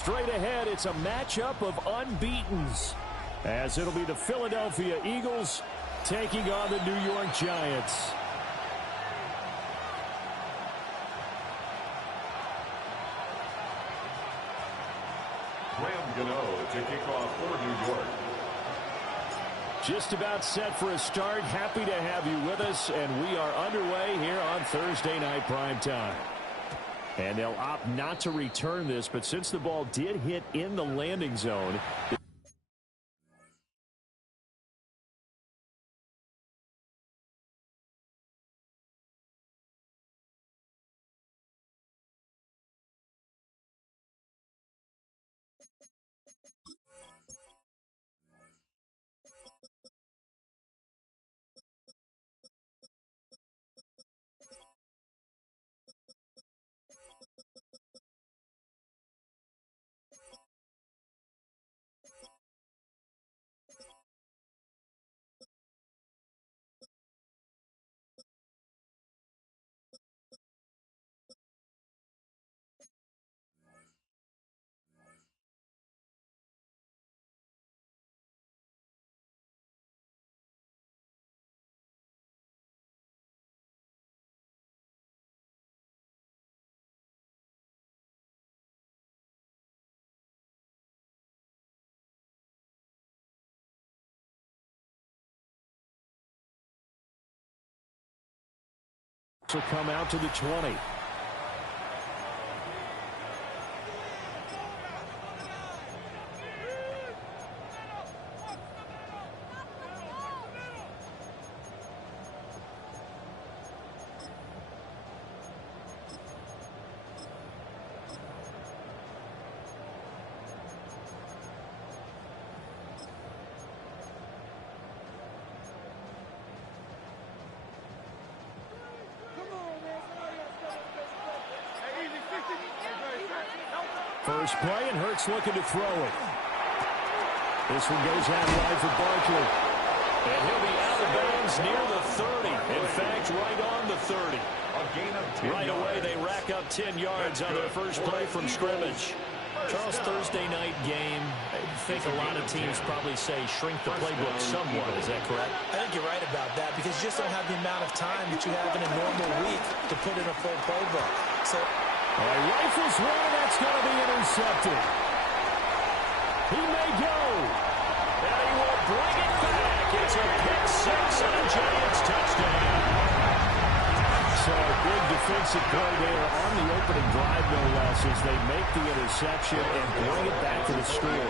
Straight ahead, it's a matchup of unbeatens, as it'll be the Philadelphia Eagles taking on the New York Giants. To kick off for New York. Just about set for a start. Happy to have you with us, and we are underway here on Thursday Night Primetime. And they'll opt not to return this, but since the ball did hit in the landing zone, will come out to the 20. First play, and Hurts looking to throw it. This one goes out wide for Barkley. And he'll be out of bounds near the 30. In fact, right on the 30. Right away, they rack up 10 yards on their first play from scrimmage. Charles, Thursday night game, I think a lot of teams probably say shrink the playbook somewhat. Is that correct? I think you're right about that because you just don't have the amount of time that you have in a normal week to put in a full playbook. So rifles one, and that's going to be intercepted. He may go. And he will bring it back. It's a pick six and a Giants touchdown. So a big defensive play there on the opening drive, no less, as they make the interception and bring it back to the score.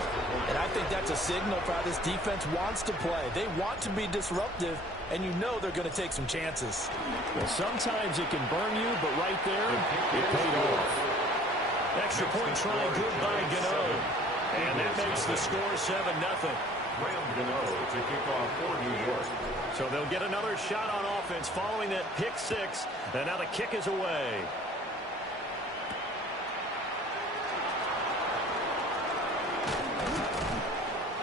And I think that's a signal for how this defense wants to play. They want to be disruptive, and you know they're going to take some chances. Well, sometimes it can burn you, but right there, it paid off. Extra point try good by Gano. And that makes the score 7-0. Gano to kick off for New York. So they'll get another shot on offense following that pick six. And now the kick is away.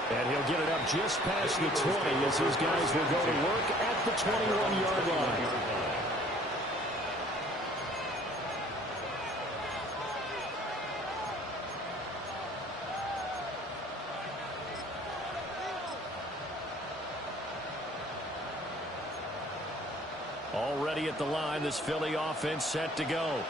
And he'll get it up just past the 20 as his guys will go to work at the 21-yard line. Already at the line, this Philly offense set to go.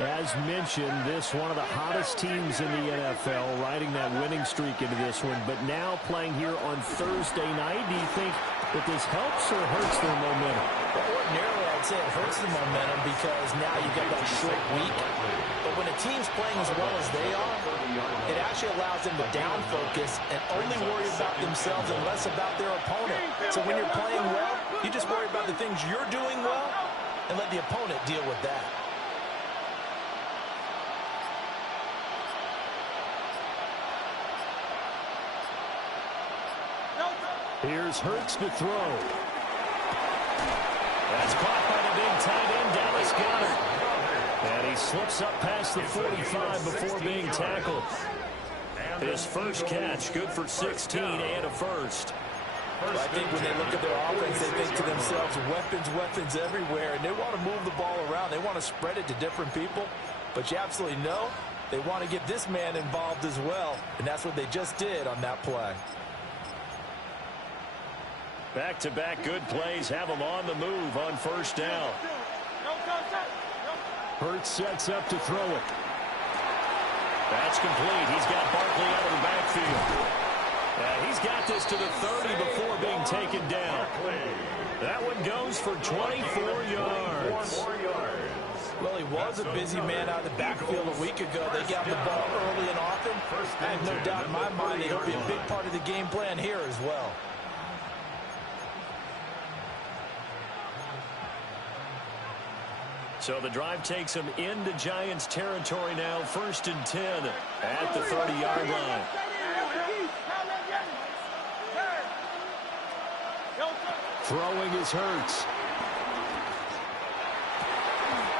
As mentioned, this one of the hottest teams in the NFL, riding that winning streak into this one, but now playing here on Thursday night. Do you think that this helps or hurts their momentum? Well, ordinarily, I'd say it hurts the momentum because now you've got that short week. But when a team's playing as well as they are, it actually allows them to down focus and only worry about themselves and less about their opponent. So when you're playing well, you just worry about the things you're doing well and let the opponent deal with that. Here's Hurts to throw. That's caught by the big tight end, Dallas Goedert. And he slips up past the 45 before being tackled. His first catch, good for 16 and a first. Well, I think when they look at their offense, they think to themselves, weapons, weapons everywhere, and they want to move the ball around. They want to spread it to different people, but you absolutely know They want to get this man involved as well, and that's what they just did on that play. Back-to-back good plays have them on the move on first down. Hurts sets up to throw it. That's complete. He's got Barkley out of the backfield. He's got this to the 30 before being taken down. That one goes for 24 yards. Well, he was a busy man out of the backfield a week ago. They got the ball early and often. I have no doubt in my mind that he'll be a big part of the game plan here as well. So the drive takes him into Giants territory now, 1st and 10 at the 30-yard line. Throwing is Hurts.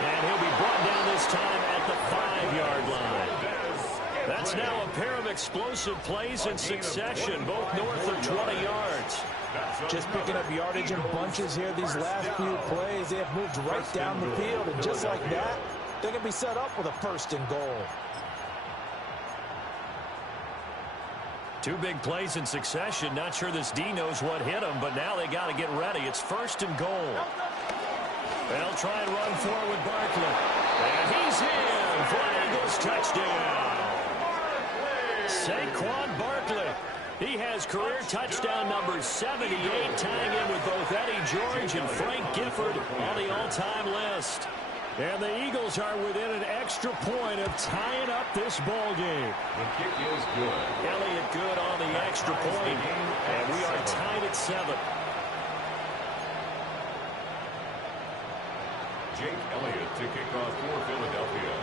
And he'll be brought down this time at the 5-yard line. That's now a pair of explosive plays in succession, both north of 20 yards. Just picking up yardage in bunches here these last few plays. They have moved right down the field, and just like that, they're going to be set up with a 1st and goal. 2 big plays in succession. Not sure this D knows what hit him, but now they got to get ready. It's 1st and goal. They'll try and run forward with Barkley. And he's in for an Eagles touchdown. Saquon Barkley. He has career touchdown number 78, tying in with both Eddie George and Frank Gifford on the all-time list. And the Eagles are within an extra point of tying up this ball game. The kick is good. Elliott good on the extra point, and we are tied at 7. Jake Elliott to kick off for Philadelphia.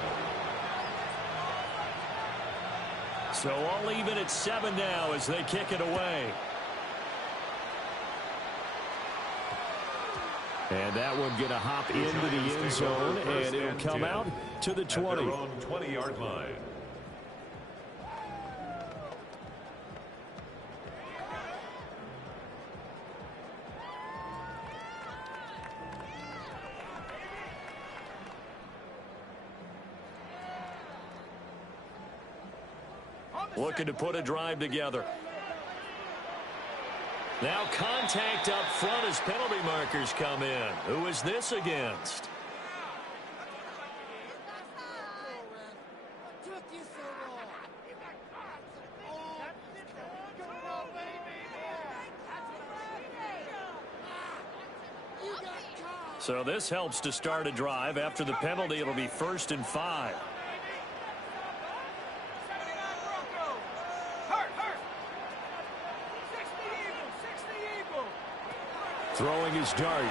So all even at 7 now as they kick it away. And that one going to hop into the end zone, and it'll come out to the 20. At their own 20-yard line. Looking to put a drive together. Now contact up front as penalty markers come in. Who is this against? So this helps to start a drive. After the penalty, it'll be 1st and 5. Throwing his dart.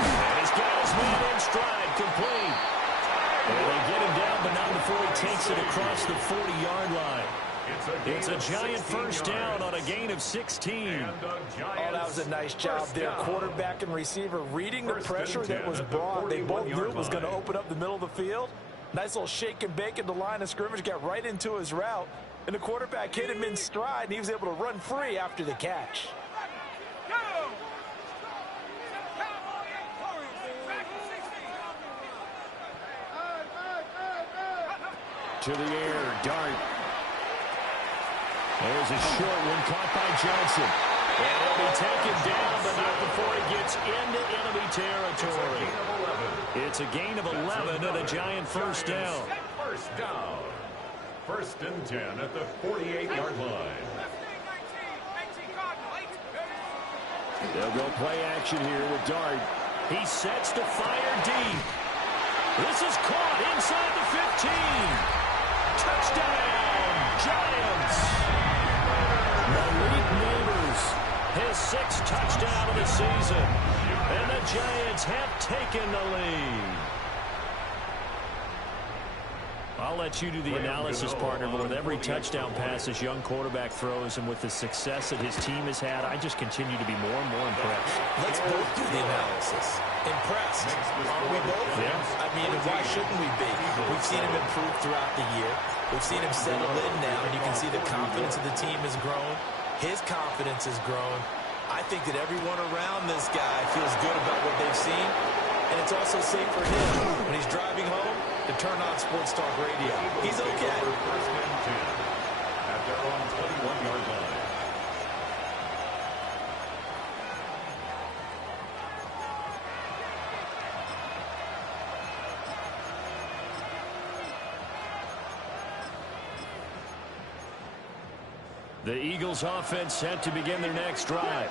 And he's got his man in stride, complete. And they get him down, but not before he takes it across the 40-yard line. It's a giant 1st down on a gain of 16. Oh, that was a nice job there. Quarterback and receiver reading the pressure that was brought. They both knew it was going to open up the middle of the field. Nice little shake and bake at the line of scrimmage, got right into his route. And the quarterback hit him in stride, and he was able to run free after the catch. To the air, dart. There's a short one caught by Johnson. And he'll be taken down, but not before he gets into enemy territory. It's a gain of 11 and a giant 1st down. 1st down. 1st and 10 at the 48-yard line. They'll go play action here with Dart. He sets to fire deep. This is caught inside the 15. Touchdown, Giants. Malik Neighbors, his 6th touchdown of the season. And the Giants have taken the lead. I'll let you do the analysis, partner, but with every touchdown pass this young quarterback throws and with the success that his team has had, I just continue to be more and more impressed. Let's both do the analysis. Impressed. Are we both? Yeah. I mean, why shouldn't we be? We've seen him improve throughout the year. We've seen him settle in now, and you can see the confidence of the team has grown. His confidence has grown. I think that everyone around this guy feels good about what they've seen, and it's also safe for him. When he's driving home, to turn on Sports Talk Radio. He's okay. First and 10 at their own 21-yard line. The Eagles offense set to begin their next drive.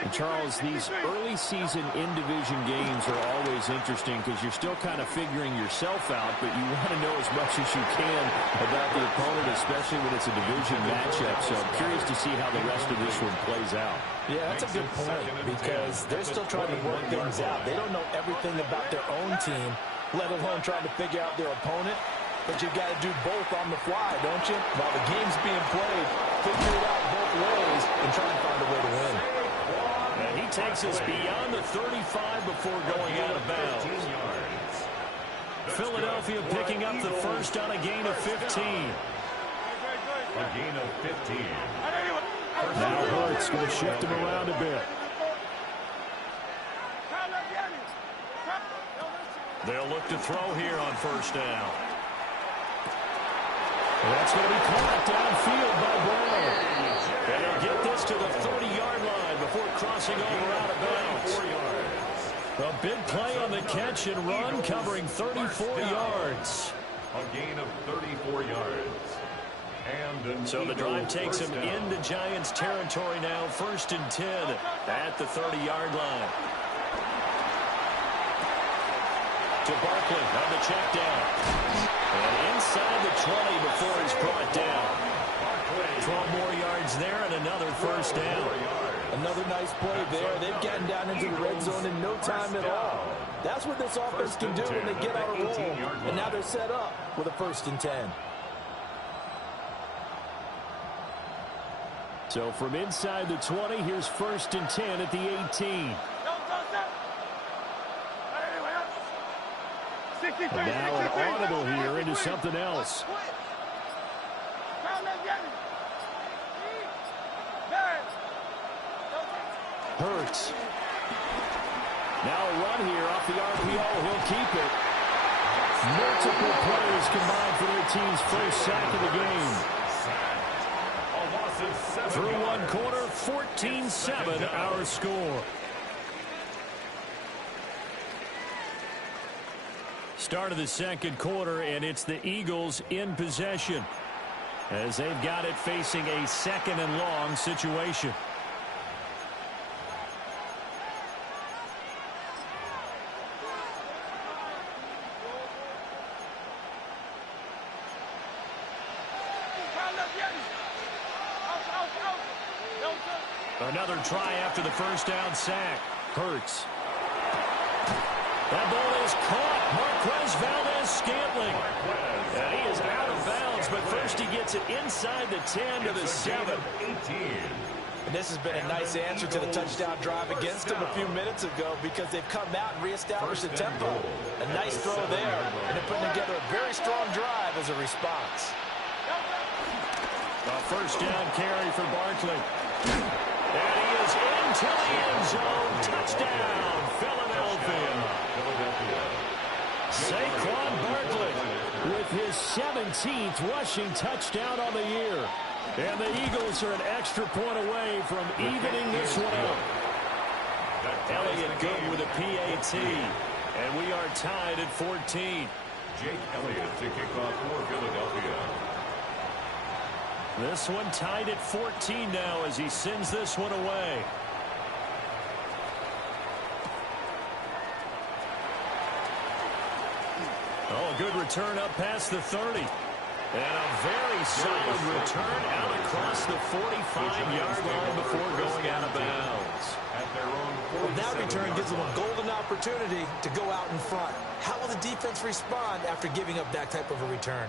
And Charles, these early season in-division games are always interesting because you're still kind of figuring yourself out, but you want to know as much as you can about the opponent, especially when it's a division matchup. So I'm curious to see how the rest of this one plays out. Yeah, that's a good point because they're still trying to work things out. They don't know everything about their own team, let alone trying to figure out their opponent. But you've got to do both on the fly, don't you? While the game's being played, figure it out both ways and try and find a way to win. And he takes us beyond the 35 before going out of bounds. Philadelphia picking up the first on a gain of 15. A gain of 15. Now Hurts going to shift him around a bit. They'll look to throw here on first down. And that's going to be caught downfield by Brown. And he'll get this to the 30-yard line before crossing over out of bounds. 4 yards. A big play on the catch and run, covering 34 yards. A gain of 34 yards. And So the drive takes him into Giants territory now. First and 10 at the 30-yard line. To Barkley on the check down. And inside the 20 before he's brought down. 12 more yards there and another first down. Another nice play there. They've gotten down into the red zone in no time at all. That's what this offense can do when they get on a roll. And now they're set up with a first and 10. So from inside the 20, here's first and 10 at the 18. And now an audible here into something else. Hurts. Now a run here off the RPO. He'll keep it. Multiple players combined for their team's first sack of the game. Through one quarter, 14-7 our score. Start of the second quarter, and it's the Eagles in possession as they've got it facing a second and long situation. Another try after the first down sack. Hurts. That ball is caught. Marquez Valdez-Scantling. And he is out of bounds, but first he gets it inside the 10 to the 7. And this has been a nice answer to the touchdown drive against them a few minutes ago because they've come out and reestablished the tempo. A nice throw there, and they're putting together a very strong drive as a response. A first down carry for Barkley. And he is into the end zone. Touchdown, Philadelphia. Saquon Barkley With his 17th rushing touchdown on the year. And the Eagles are an extra point away from evening this one up. Elliott good with a PAT. And we are tied at 14. Jake Elliott to kick off for Philadelphia. This one tied at 14 now as he sends this one away. Oh, a good return up past the 30. And a very solid return out across the 45-yard line before going out of bounds. Well, that return gives them a golden opportunity to go out in front. How will the defense respond after giving up that type of a return?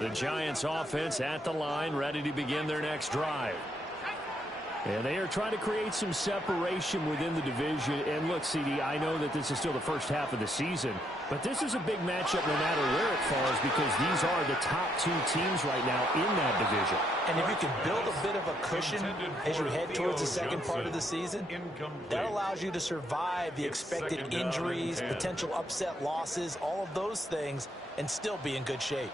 The Giants offense at the line, ready to begin their next drive. And they are trying to create some separation within the division. And look, CD, I know that this is still the first half of the season, but this is a big matchup no matter where it falls because these are the top two teams right now in that division. And if you can build a bit of a cushion as you head towards the second part of the season, that allows you to survive the expected injuries, potential upset losses, all of those things, and still be in good shape.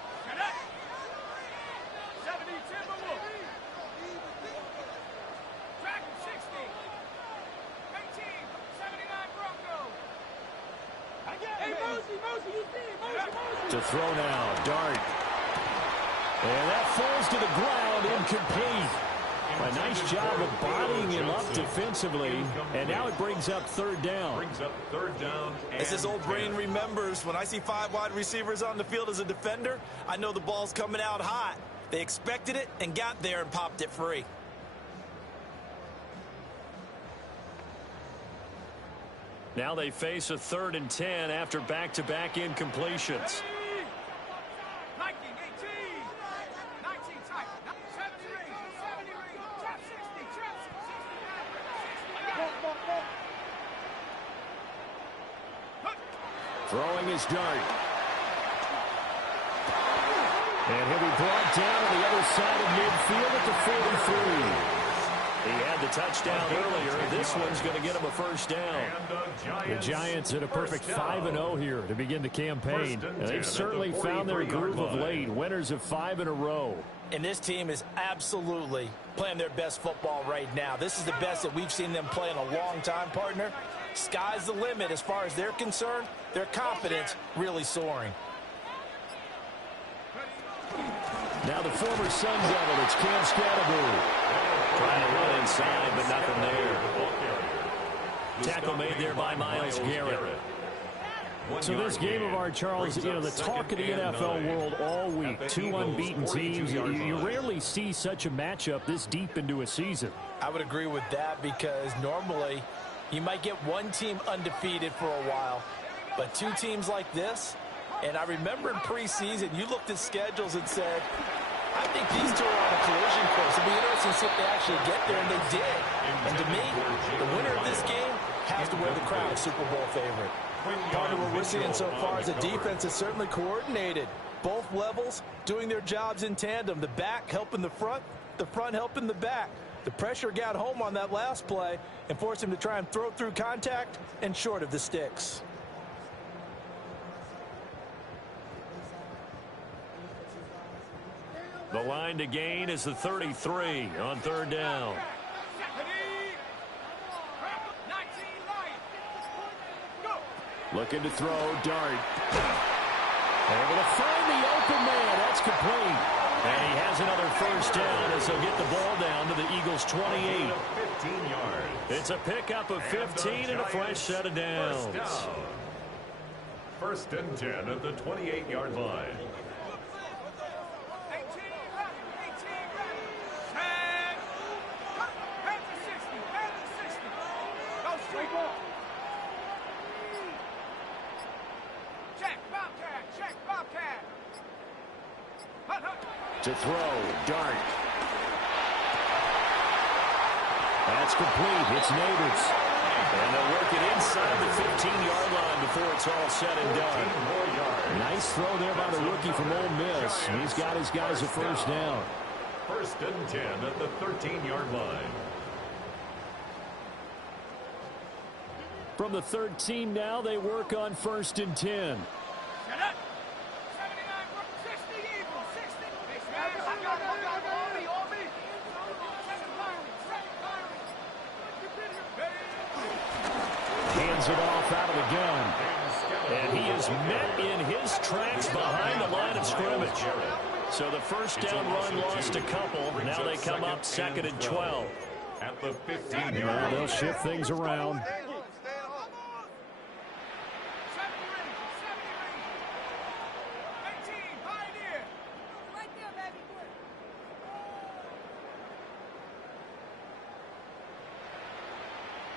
To throw now, Dart. And that falls to the ground, incomplete. A nice job of bodying him up defensively, and now it brings up third down. As his old brain remembers, when I see 5 wide receivers on the field as a defender, I know the ball's coming out hot. They expected it and got there and popped it free. Now they face a 3rd and 10 after back-to-back incompletions. Throwing his Dart. And he'll be brought down on the other side of midfield at the 43. He had the touchdown earlier. This one's going to get him a first down. The Giants at a perfect 5-0 here to begin the campaign. And they've certainly found their groove of late. Winners of 5 in a row. And this team is absolutely playing their best football right now. This is the best that we've seen them play in a long time, partner. Sky's the limit as far as they're concerned. Their confidence really soaring. Now the former Sun Devil, it's Cam Scatterbury. Trying to run inside, but nothing there. Tackle made there by Myles Garrett. So this game of our, Charles, you know, the talk of the NFL world all week. 2 unbeaten teams. You rarely see such a matchup this deep into a season. I would agree with that because normally you might get one team undefeated for a while, but 2 teams like this, and I remember in preseason you looked at schedules and said, I think these 2 are on a collision course. It'll be interesting to see if they actually get there, and they did. And to me, the winner of this game has to wear the crown of Super Bowl favorite. Part of what we're seeing so far is a defense that's certainly coordinated. Both levels doing their jobs in tandem. The back helping the front helping the back. The pressure got home on that last play and forced him to try and throw through contact and short of the sticks. The line to gain is the 33 on 3rd down. Looking to throw, Dart. Able to find the open man. That's complete. And he has another first down as he'll get the ball down to the Eagles' 28. 15 yards. It's a pickup of 15 and a fresh set of downs. First and 10 at the 28-yard line. To throw, Dart. That's complete. It's Neighbors. And they'll work it inside the 15-yard line before it's all said and done. Nice throw there by the rookie from Ole Miss. He's got his guys a first down. First and 10 at the 13-yard line. From the 13 now, they work on 1st and 10. Hands it off out of the gun. And he is met in his tracks behind the line of scrimmage. So the first down run lost a couple. Now they come up 2nd and 12. At the 15-yard line. They'll shift things around.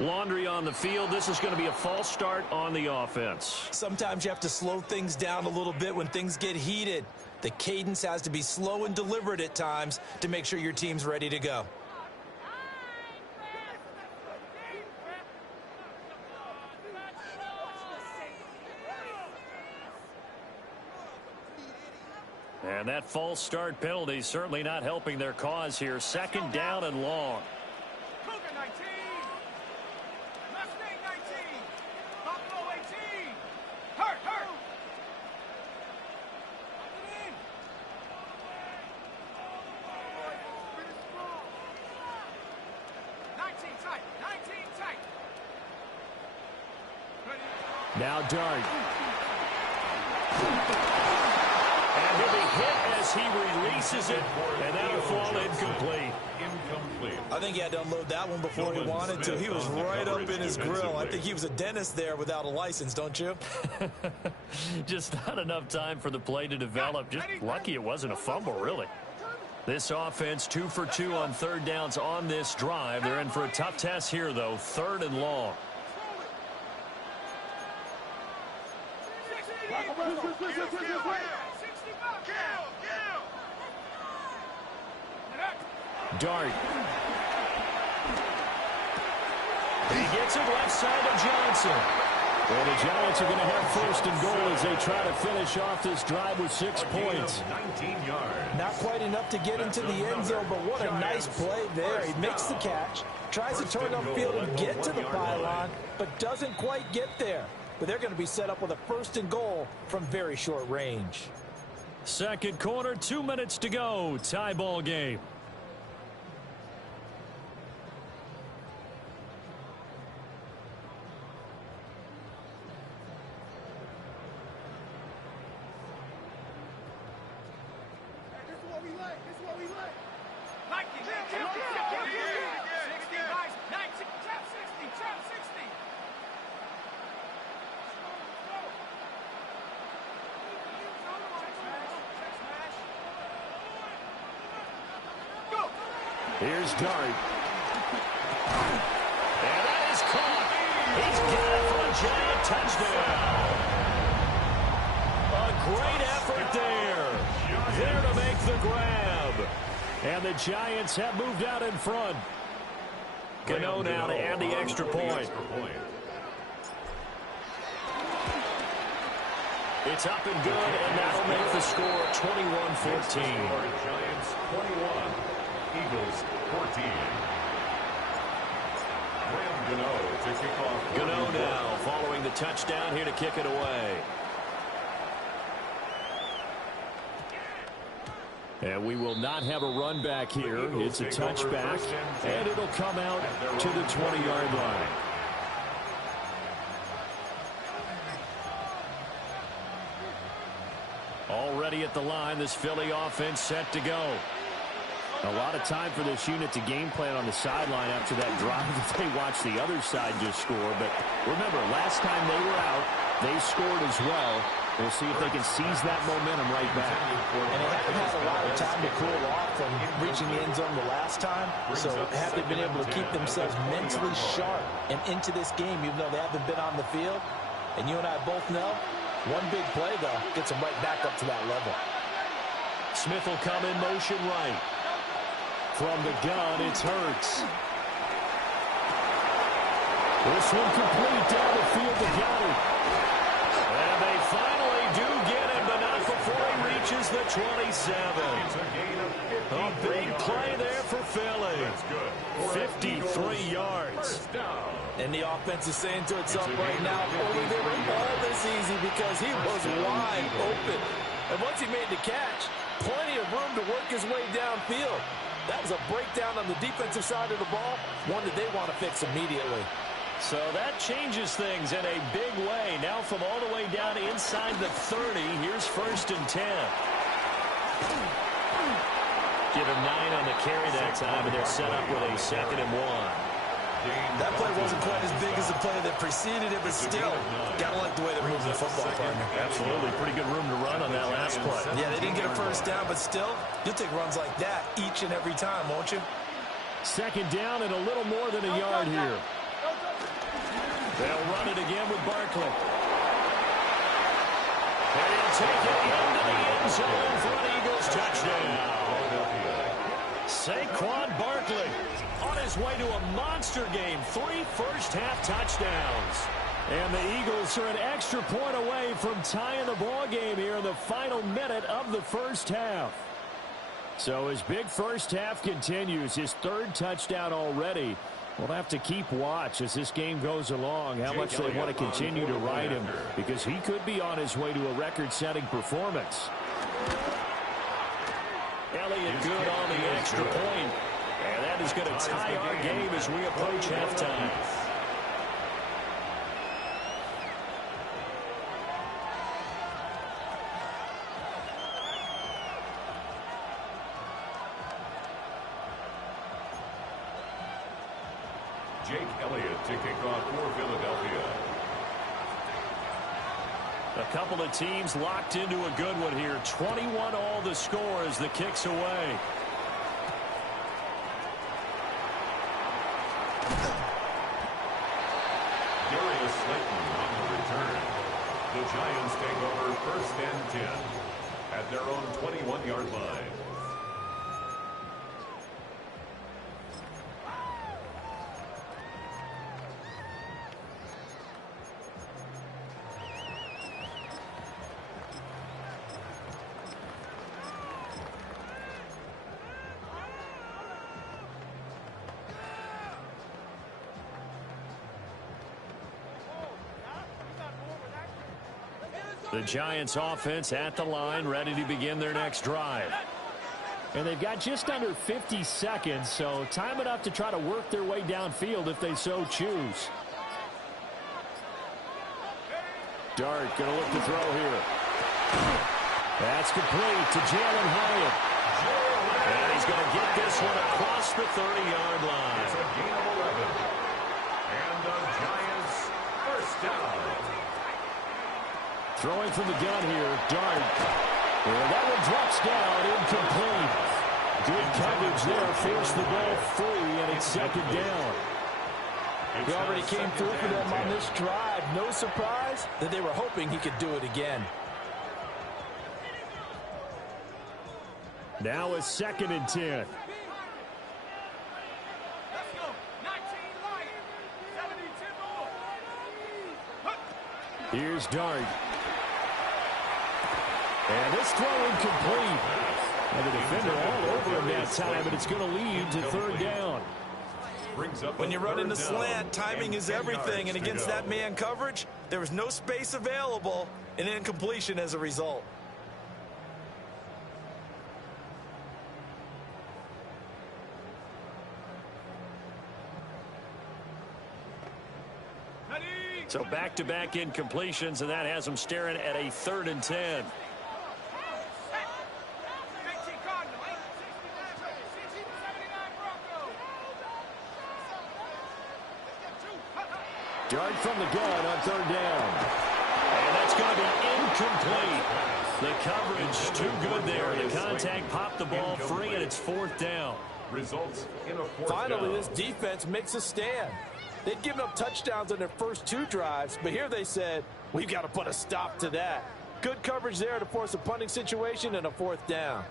Laundry on the field. This is going to be a false start on the offense. Sometimes you have to slow things down a little bit when things get heated. The cadence has to be slow and deliberate at times to make sure your team's ready to go. And that false start penalty certainly not helping their cause here. Second down and long. Cougar 19. Mustang 19. Buffalo 18. Hurt. 19 tight. 19 tight. Now Dart. And he'll be hit as he releases it, and that'll fall incomplete. I think he had to unload that one before he wanted to. He was right up in his grill. I think he was a dentist there without a license, don't you? Just not enough time for the play to develop. Just lucky it wasn't a fumble, really. This offense 2 for 2 on third downs on this drive. They're in for a tough test here, though. Third and long. Dart. He gets it left side of Johnson. Well, the Giants are going to have first and goal as they try to finish off this drive with 6 points. 19 yards. Not quite enough to get into the end zone, but what a nice play there. He makes the catch, tries to turn upfield and get to the pylon, but doesn't quite get there. But they're going to be set up with a first and goal from very short range. Second quarter, 2 minutes to go. Tie ball game. Here's Dart. And that is caught. He's got it for a giant touchdown. A great effort there. There to make the grab. And the Giants have moved out in front. Gano now to add the extra point. It's up and good, and that'll make the score 21-14. Giants 21. Eagles 14. Gano to kick off. Gano now following the touchdown here to kick it away. And we will not have a run back here. It's a touchback, and it'll come out to the 20-yard line. Already at the line, this Philly offense set to go. A lot of time for this unit to game plan on the sideline after that drive that they watched the other side just score. But remember, last time they were out, they scored as well. We'll see if they can seize that momentum right back. And they haven't had a lot of time to cool off from reaching the end zone the last time. So have they been able to keep themselves mentally sharp and into this game, even though they haven't been on the field? And you and I both know, one big play, though, gets them right back up to that level. Smith will come in motion right. From the gun, it's Hurts. This one complete down the field to Goddard. And they finally do get him, but not before he reaches the 27. A big play there for Philly. 53 yards. And the offense is saying to itself right now, only they were all this easy because he was wide open. And once he made the catch, plenty of room to work his way downfield. That was a breakdown on the defensive side of the ball, one that they want to fix immediately. So that changes things in a big way. Now from all the way down inside the 30, here's first and 10. Give him 9 on the carry that time, and they're set up with a 2nd and 1. That play wasn't quite as big as the play that preceded it, but still, gotta like the way they're moving the football, partner. Absolutely, pretty good room to run on that last play. Yeah, they didn't get a first down, but still, you'll take runs like that each and every time, won't you? Second down and a little more than a yard here. They'll run it again with Barkley. And he'll take it into the end zone for an Eagles touchdown. Saquon Barkley on his way to a monster game. 3 first-half touchdowns. And the Eagles are an extra point away from tying the ball game here in the final minute of the first half. So his big first half continues, his third touchdown already. We'll have to keep watch as this game goes along, how much they want to continue to ride him, because he could be on his way to a record-setting performance. Elliott good on the extra point. And that is going to tie our game as we approach halftime. Jake Elliott to kick off for Philadelphia. A couple of teams locked into a good one here. 21 all the score as the kick's away. Darius Slayton on the return. The Giants take over 1st and 10 at their own 21-yard line. The Giants offense at the line, ready to begin their next drive. And they've got just under 50 seconds, so time enough to try to work their way downfield if they so choose. Dart going to look to throw here. That's complete to Jalen Hyatt. And he's going to get this one across the 30-yard line. It's a gain of 11. And the Giants first down. Throwing from the gun here, Dart. And that one drops down, incomplete. Good coverage there, forced the ball free, and it's 2nd down. He already came through for them on this drive. No surprise that they were hoping he could do it again. Now it's 2nd and 10. Let's go. 19 Lions. 72 more. Here's Dart. And this throw incomplete. And the defender all over him that time, but it's going to lead to 3rd down. When you run in the slant, timing is everything, and against that man coverage, there was no space available, and incompletion as a result. So back-to-back incompletions, and that has them staring at a 3rd and 10. Dart from the gun on 3rd down. And that's going to be incomplete. The coverage too good there. The contact popped the ball free, and it's 4th down. Results in a 4th Finally, down. this defense makes a stand. They'd given up touchdowns on their first 2 drives, but here they said, we've got to put a stop to that. Good coverage there to force a punting situation and a 4th down.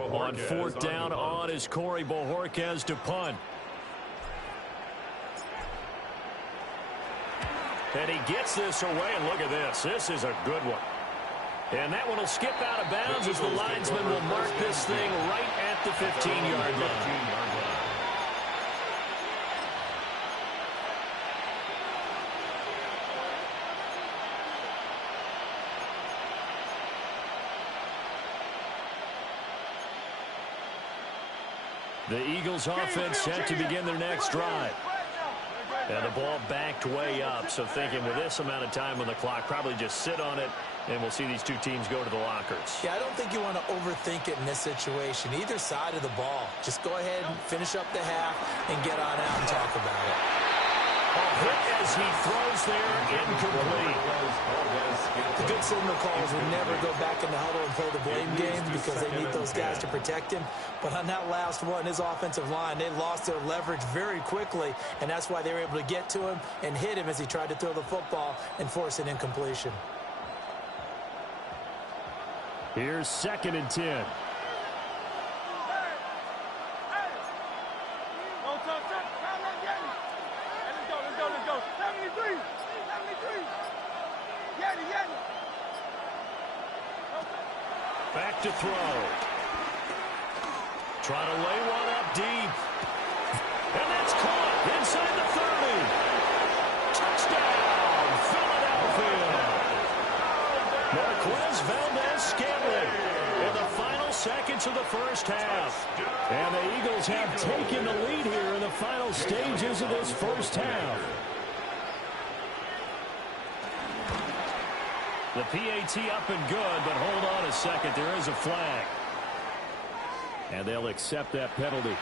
On 4th down on is Corey Bojorquez to punt. And he gets this away, and look at this. This is a good one. And that one will skip out of bounds as the linesman will mark this thing right at the 15-yard line. The Eagles offense set to begin their next drive. And the ball backed way up, so thinking with this amount of time on the clock, probably just sit on it, and we'll see these two teams go to the lockers. Yeah, I don't think you want to overthink it in this situation. Either side of the ball. Just go ahead and finish up the half and get on out and talk about it. Hit as he throws there, incomplete. The good signal calls will never go back in the huddle and play the blame game because they need those guys to protect him. But on that last one, his offensive line, they lost their leverage very quickly, and that's why they were able to get to him and hit him as he tried to throw the football and force an incompletion. Here's 2nd and 10. throw. Trying to lay one up deep. And that's caught inside the 30. Touchdown, Philadelphia. Marquez Valdez-Scantling in the final seconds of the first half. And the Eagles have taken the lead here in the final stages of this first half. The PAT up and good, but hold on a second. There is a flag. And they'll accept that penalty.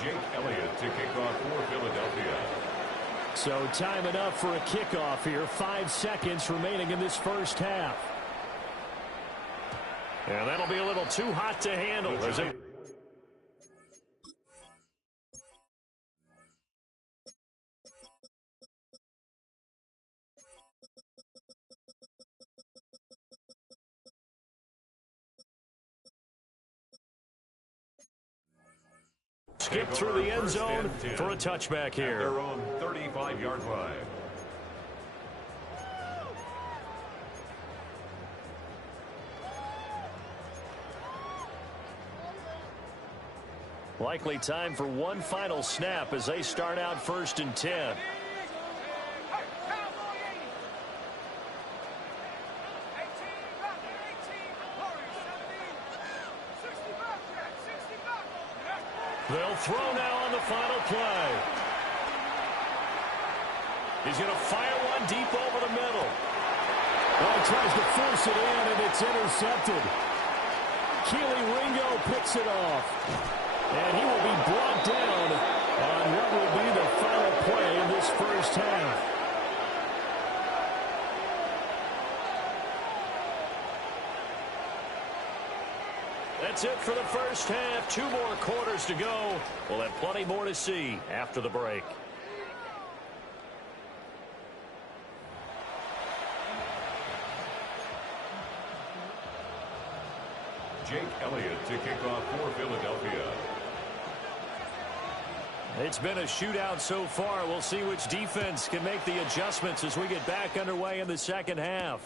Jake Elliott to kick off for Philadelphia. So time enough for a kickoff here. 5 seconds remaining in this first half. And that'll be a little too hot to handle as they... skip through the end zone for a touchback here. Their own 35-yard line. Likely time for one final snap as they start out 1st and 10. They'll throw now on the final play. He's going to fire one deep over the middle. Well, he tries to force it in, and it's intercepted. Keely Ringo picks it off. And he will be brought down on what will be the final play of this first half. That's it for the first half. 2 more quarters to go. We'll have plenty more to see after the break. Jake Elliott to kick off for Philadelphia. It's been a shootout so far. We'll see which defense can make the adjustments as we get back underway in the second half.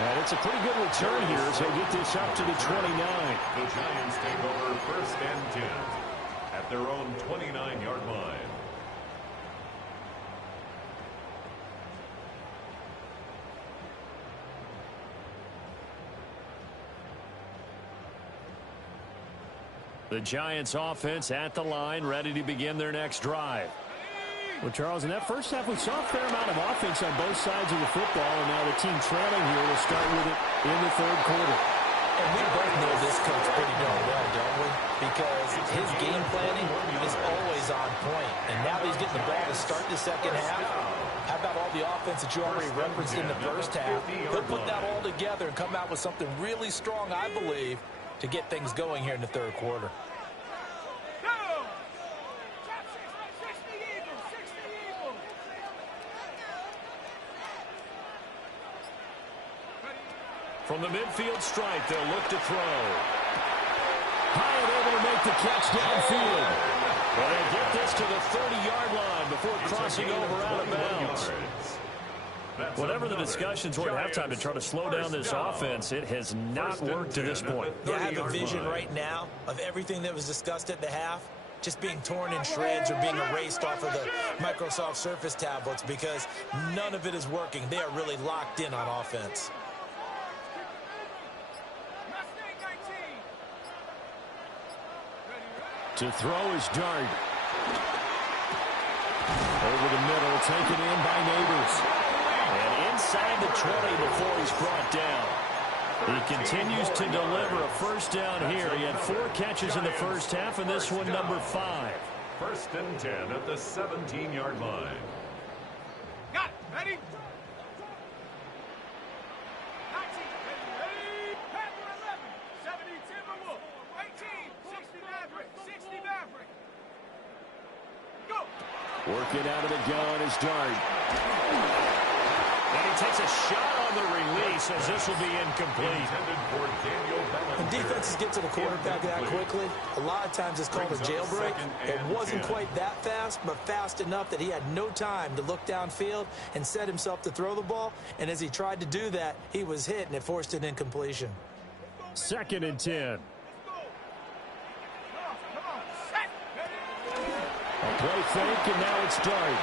And it's a pretty good return here as they get this up to the 29. The Giants take over 1st and 10 at their own 29-yard line. The Giants offense at the line, ready to begin their next drive. Well, Charles, in that first half, we saw a fair amount of offense on both sides of the football, and now the team trailing here will start with it in the 3rd quarter. And we both know this coach pretty darn well, don't we? Because his game planning is always on point. And now that he's getting the ball to start the second half, how about all the offense that you already referenced in the first half? He'll put that all together and come out with something really strong, I believe, to get things going here in the 3rd quarter. From the midfield stripe, they'll look to throw. Hyatt able to make the catch downfield. Well, they get this to the 30-yard line before crossing over out of bounds. Whatever the discussions were at halftime to try to slow down this offense, it has not worked to this point. Yeah, I have a vision right now of everything that was discussed at the half just being torn in shreds or being erased off of the Microsoft Surface tablets because none of it is working. They are really locked in on offense. To throw is Dart. Over the middle, taken in by Neighbors. And inside the 20 before he's brought down. He continues to deliver a first down here. He had 4 catches in the first half, and this one number 5. 1st and 10 at the 17-yard line. Got it. Ready? 19. Ready? Panther 11. 70 Timberwolf. 18. 60 Maverick. 60 Maverick. Go. Working out of the gun is Dart. And he takes a shot on the release as this will be incomplete. When defenses get to the quarterback that quickly, a lot of times it's called a jailbreak. It wasn't quite that fast, but fast enough that he had no time to look downfield and set himself to throw the ball. And as he tried to do that, he was hit, and it forced an incompletion. 2nd and 10. A play fake, and now it's Dart.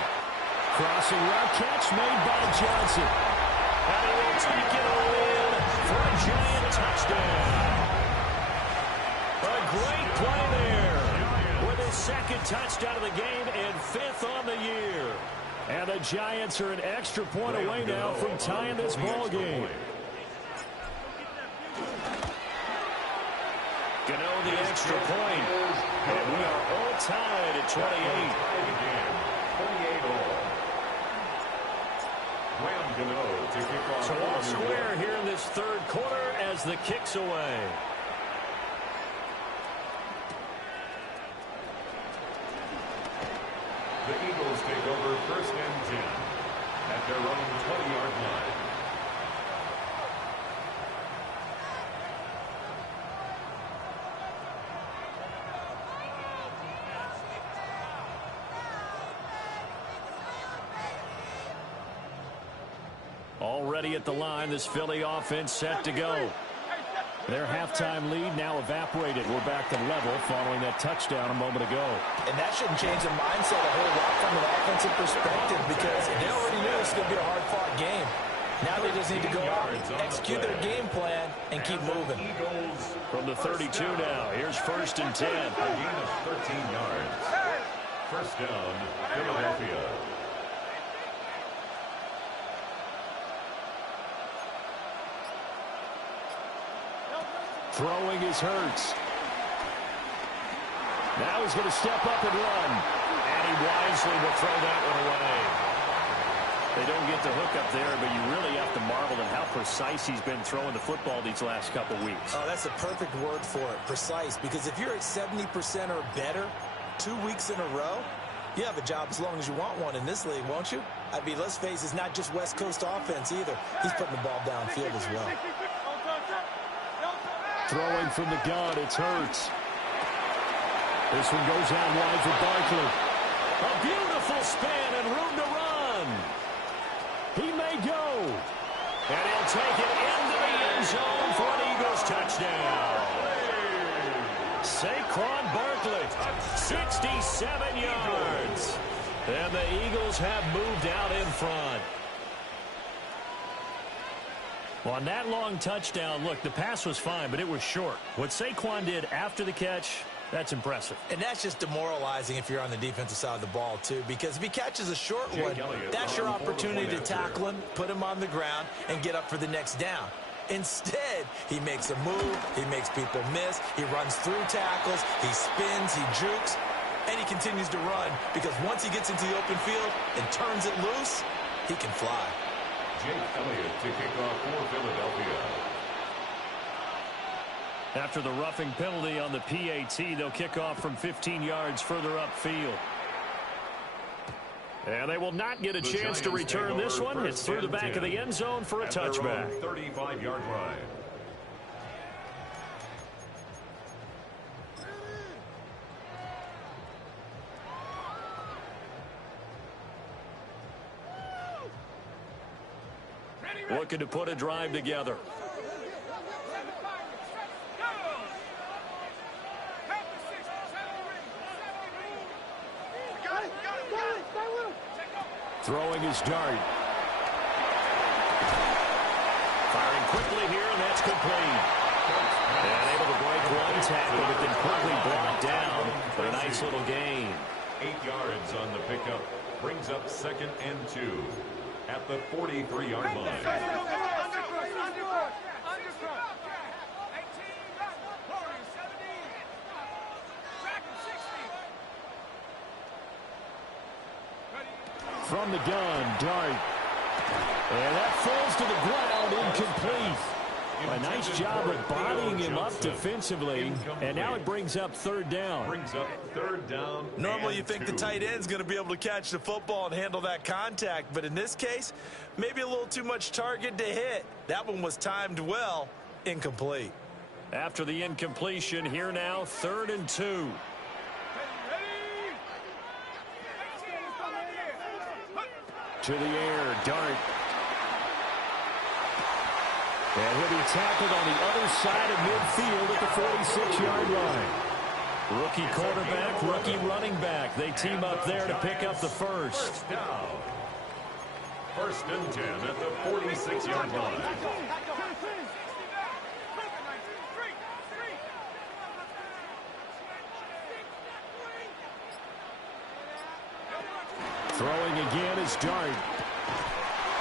Crossing route catch made by Johnson. And he will take it all in for a giant touchdown. A great play there with his 2nd touchdown of the game and 5th on the year. And the Giants are an extra point away now from tying this ball game. Gano the extra point. And we are all tied at 28. 28-all. To kick off. So all square here in this 3rd quarter as the kick's away. The Eagles take over 1st and 10 at their own 20-yard line. Already at the line, this Philly offense set to go. Their halftime lead now evaporated. We're back to level following that touchdown a moment ago. And that shouldn't change the mindset a whole lot from an offensive perspective because they already knew this was going to be a hard-fought game. Now they just need to go out, execute their game plan, and keep moving. From the 32 now, here's 1st and 10. A gain of 13 yards. 1st down, Philadelphia. Throwing is Hurts. Now he's going to step up and run. And he wisely will throw that one away. They don't get the hook up there, but you really have to marvel at how precise he's been throwing the football these last couple weeks. Oh, that's the perfect word for it, precise, because if you're at 70% or better 2 weeks in a row, you have a job as long as you want one in this league, won't you? I mean, let's face it, it's not just West Coast offense either. He's putting the ball downfield as well. Throwing from the gun, it's Hurts. This one goes out wide for Barkley. A beautiful spin and room to run. He may go. And he'll take it into the end zone for an Eagles touchdown. Saquon Barkley, 67 yards. And the Eagles have moved out in front. Well, on that long touchdown, look, the pass was fine, but it was short. What Saquon did after the catch, that's impressive. And that's just demoralizing if you're on the defensive side of the ball, too, because if he catches a short one, that's your opportunity to tackle him, put him on the ground, and get up for the next down. Instead, he makes a move, he makes people miss, he runs through tackles, he spins, he jukes, and he continues to run because once he gets into the open field and turns it loose, he can fly. Jake Elliott to kick off for Philadelphia. After the roughing penalty on the PAT, they'll kick off from 15 yards further upfield. And they will not get a chance to return this one. It's through the back of the end zone for a touchback. 35-yard line. Looking to put a drive together. Throwing his dart. Firing quickly here, and that's complete. And able to break one tackle, but then quickly brought down for a nice little gain. 8 yards on the pickup. Brings up 2nd and 2 at the 43-yard line. From the gun, dart. And that falls to the ground, incomplete. A nice job of bodying him up defensively, and now it brings up third down. Normally you think the tight end's going to be able to catch the football and handle that contact, but in this case, maybe a little too much target to hit. That one was timed well, incomplete. After the incompletion, here now, 3rd and 2. To the air, Dart. And he'll be tackled on the other side of midfield at the 46-yard line. Rookie quarterback, rookie running back. They team up there to pick up the first. First and 10 at the 46-yard line. Throwing again is Dart.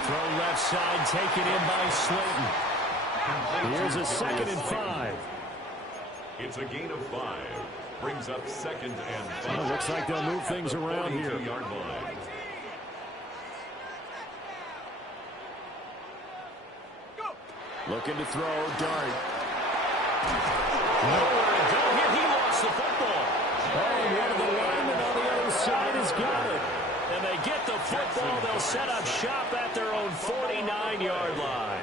Throw left side, taken in by Slayton. Here's a 2nd and 5. It's a gain of 5. Brings up 2nd and 5. Well, looks like they'll move things around here. 42-yard line. Looking to throw, Dart. Nowhere to go here. He lost the football. Oh, and one of the linemen on the other side has got it. And they get the football. They'll set up shop at their own 49-yard line.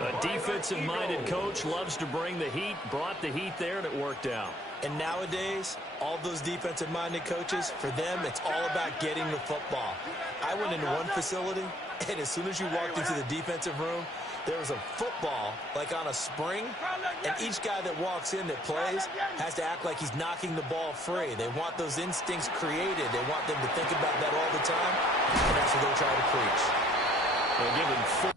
A defensive-minded coach loves to bring the heat, brought the heat there, and it worked out. And nowadays, all those defensive-minded coaches, for them, it's all about getting the football. I went into one facility, and as soon as you walked into the defensive room, there was a football, like on a spring, and each guy that walks in that plays has to act like he's knocking the ball free. They want those instincts created. They want them to think about that all the time, and that's what they try to preach. They're given